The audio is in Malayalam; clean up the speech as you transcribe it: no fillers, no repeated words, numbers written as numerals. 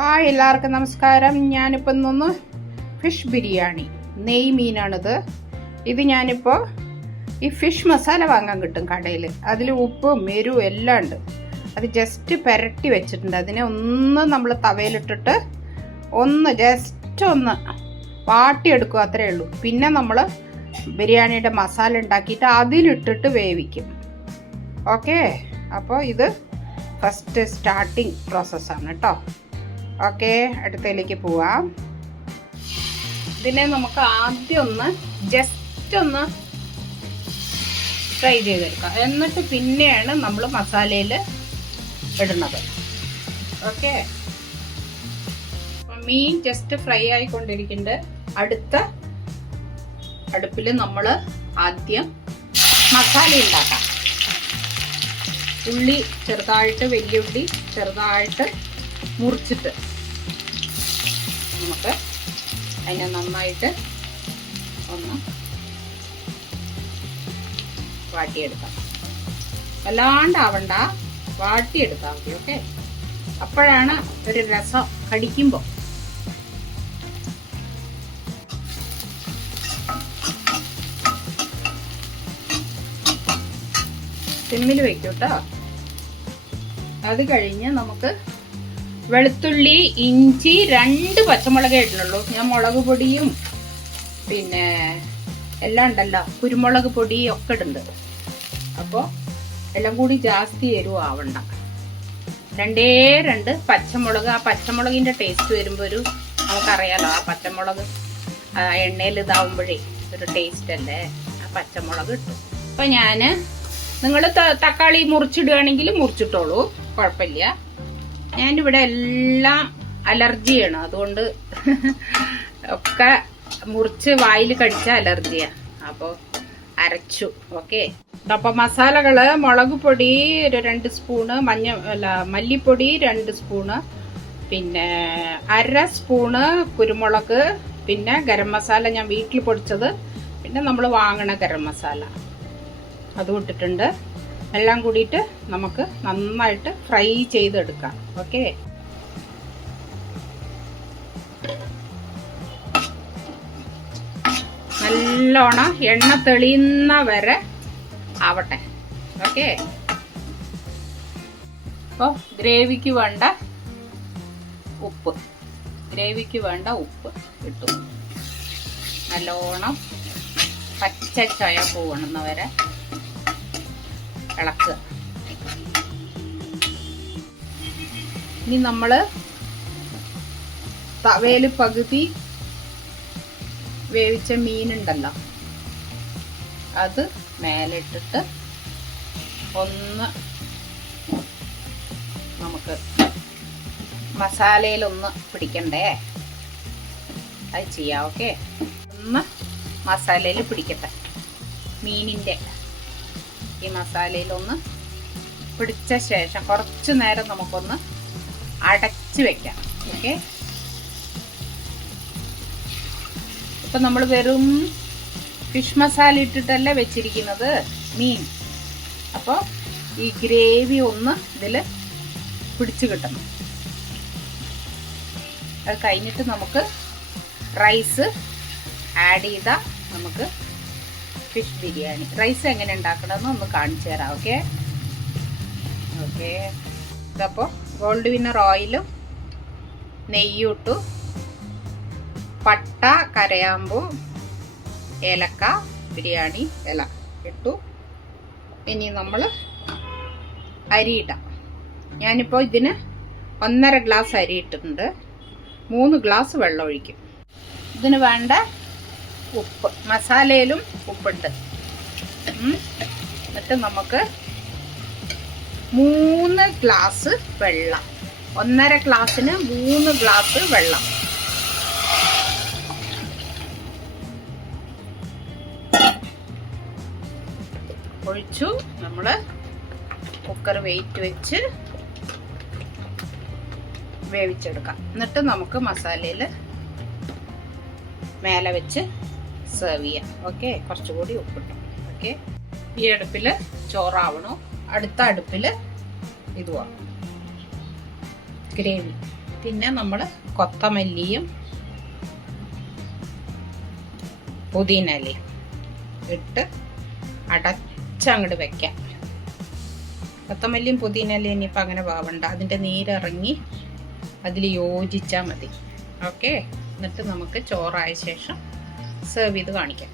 ഹായ്, എല്ലാവർക്കും നമസ്കാരം. ഞാനിപ്പോൾ ഇന്നൊന്ന് ഫിഷ് ബിരിയാണി, നെയ് മീനാണിത്. ഇത് ഞാനിപ്പോൾ ഈ ഫിഷ് മസാല വാങ്ങാൻ കിട്ടും കടയിൽ. അതിൽ ഉപ്പും എരിവും എല്ലാം ഉണ്ട്. അത് ജസ്റ്റ് പുരട്ടി വെച്ചിട്ടുണ്ട്. അതിനെ ഒന്ന് നമ്മൾ തവയിലിട്ടിട്ട് ജസ്റ്റ് ഒന്ന് വാട്ടിയെടുക്കും, അത്രേ ഉള്ളൂ. പിന്നെ നമ്മൾ ബിരിയാണിയുടെ മസാല ഉണ്ടാക്കിയിട്ട് അതിലിട്ടിട്ട് വേവിക്കും. ഓക്കെ, അപ്പോൾ ഇത് ഫസ്റ്റ് സ്റ്റാർട്ടിങ് പ്രോസസ്സാണ് കേട്ടോ. ഓക്കെ, അടുത്തതിലേക്ക് പോവാം. ഇതിനെ നമുക്ക് ആദ്യം ജസ്റ്റ് ഒന്ന് ഫ്രൈ ചെയ്തെടുക്കാം. എന്നിട്ട് പിന്നെയാണ് നമ്മൾ മസാലയിൽ ഇടുന്നത്. ഓക്കെ, മീൻ ജസ്റ്റ് ഫ്രൈ ആയിക്കൊണ്ടിരിക്കുന്നുണ്ട്. അടുത്ത അടുപ്പിൽ നമ്മൾ ആദ്യം മസാല ഉണ്ടാക്കാം. ഉള്ളി ചെറുതായിട്ട്, വലിയുള്ളി ചെറുതായിട്ട് മുറിച്ചിട്ട് നമുക്ക് അതിനെ നന്നായിട്ട് ഒന്ന് വാട്ടിയെടുക്കാം. വല്ലാണ്ടാവണ്ട, വാട്ടിയെടുത്താൽ മതി. ഓക്കെ, അപ്പോഴാണ് ഒരു രസം കടിക്കുമ്പോൾ. സിമ്മിൽ വെക്കും കേട്ടോ. അത് കഴിഞ്ഞ് നമുക്ക് വെളുത്തുള്ളി, ഇഞ്ചി, 2 പച്ചമുളകേ ഇടുന്നുള്ളൂ. ഞാൻ മുളക് പൊടിയും പിന്നെ എല്ലാം ഉണ്ടല്ലോ, കുരുമുളക് പൊടിയും ഒക്കെ ഇടുന്നുണ്ട്. അപ്പോൾ എല്ലാം കൂടി ജാസ്തി എരിവാവണ്ട. 2 പച്ചമുളക്. ആ പച്ചമുളകിന്റെ ടേസ്റ്റ് വരുമ്പോൾ നമുക്കറിയാലോ, ആ പച്ചമുളക് എണ്ണയിൽ ഇതാവുമ്പോഴേ ഒരു ടേസ്റ്റ് അല്ലേ. ആ പച്ചമുളക് ഇട്ടു. അപ്പൊ നിങ്ങൾ തക്കാളി മുറിച്ചിടുകയാണെങ്കിൽ മുറിച്ചിട്ടോളൂ, കുഴപ്പമില്ല. ഞാനിവിടെ എല്ലാം അലർജിയാണ്, അതുകൊണ്ട് ഒക്കെ മുറിച്ച് വായിൽ കടിച്ച അലർജിയാ. അപ്പോൾ അരച്ചു. ഓക്കെ, അപ്പൊ മസാലകള് മുളക് പൊടി 2 സ്പൂണ്, മല്ലിപ്പൊടി 2 സ്പൂണ്, പിന്നെ 1/2 സ്പൂണ് കുരുമുളക്, പിന്നെ ഗരം മസാല ഞാൻ വീട്ടിൽ പൊടിച്ചത്, പിന്നെ നമ്മൾ വാങ്ങണ ഗരം മസാല അതും ഇട്ടിട്ടുണ്ട്. എല്ലാം കൂടിയിട്ട് നമുക്ക് നന്നായിട്ട് ഫ്രൈ ചെയ്തെടുക്കാം. ഓക്കെ, നല്ലോണം എണ്ണ തെളിയുന്ന വരെ ആവട്ടെ. ഓക്കെ, അപ്പോൾ ഗ്രേവിക്ക് വേണ്ട ഉപ്പ് ഇട്ടു. നല്ലോണം പച്ച ചായ പോകണമെന്ന വരെ ഇളക്കുക. ഇനി നമ്മള് തവയില് പകുതി വേവിച്ച മീനുണ്ടല്ലോ, അത് മേലിട്ടിട്ട് ഒന്ന് നമുക്ക് മസാലയിലൊന്ന് പിടിക്കണ്ടേ, അത് ചെയ്യാം. ഓക്കെ, ഒന്ന് മസാലയിൽ പിടിക്കട്ടെ. മീനിന്റെ ഈ മസാലയിലൊന്ന് പിടിച്ച ശേഷം കുറച്ചു നേരം നമുക്കൊന്ന് അടച്ചു വെക്കാം. ഓക്കെ, ഇപ്പൊ നമ്മൾ വെറും ഫിഷ് മസാല ഇട്ടിട്ടല്ല വെച്ചിരിക്കുന്നത് മീൻ. അപ്പോൾ ഈ ഗ്രേവി ഒന്ന് ഇതിൽ പിടിച്ചു കിട്ടണം. അത് കഴിഞ്ഞിട്ട് നമുക്ക് റൈസ് ആഡ് ചെയ്താൽ നമുക്ക് ഫിഷ് ബിരിയാണി. റൈസ് എങ്ങനെ ഉണ്ടാക്കണമെന്ന് ഒന്ന് കാണിച്ചു തരാം. ഓക്കെ, ഇതപ്പോൾ ഗോൾഡ് വിന്നർ ഓയിലും നെയ്യും ഇട്ടു, പട്ട, കരയാമ്പൂ, ഏലക്ക, ബിരിയാണി ഇല ഇട്ടു. ഇനി നമ്മൾ അരി ഇടാം. ഞാനിപ്പോൾ ഇതിന് 1.5 ഗ്ലാസ് അരി ഇട്ടിട്ടുണ്ട്. 3 ഗ്ലാസ് വെള്ളം ഒഴിക്കും. ഇതിന് വേണ്ട ഉപ്പ്, മസാലയിലും ഉപ്പുണ്ട്. എന്നിട്ട് നമുക്ക് 3 ഗ്ലാസ് വെള്ളം, 1.5 ഗ്ലാസ്സിന് 3 ഗ്ലാസ് വെള്ളം. ഒഴിച്ചു. നമ്മള് കുക്കർ വെയിറ്റ് വെച്ച് വേവിച്ചെടുക്കാം. എന്നിട്ട് നമുക്ക് മസാലയിൽ മേലെ വെച്ച് സെർവ് ചെയ്യാം. ഓക്കെ, കുറച്ചുകൂടി ഉപ്പിട്ടു. ഓക്കെ, ഈ അടുപ്പിൽ ചോറാവണോ, അടുത്ത അടുപ്പിൽ ഇതുവാ ഗ്രേവി. പിന്നെ നമ്മൾ കൊത്തമല്ലിയും പുതിനയിലയും ഇട്ട് അടച്ചങ്ങോട്ട് വെക്കാം. കൊത്തമല്ലിയും പുതിനയിലയും ഇനിയിപ്പോൾ അങ്ങനെ വേവണ്ട, അതിൻ്റെ നീരിറങ്ങി അതിൽ യോജിച്ചാൽ മതി. ഓക്കെ, എന്നിട്ട് നമുക്ക് ചോറായ ശേഷം സെർവ് ചെയ്ത് കാണിക്കാം.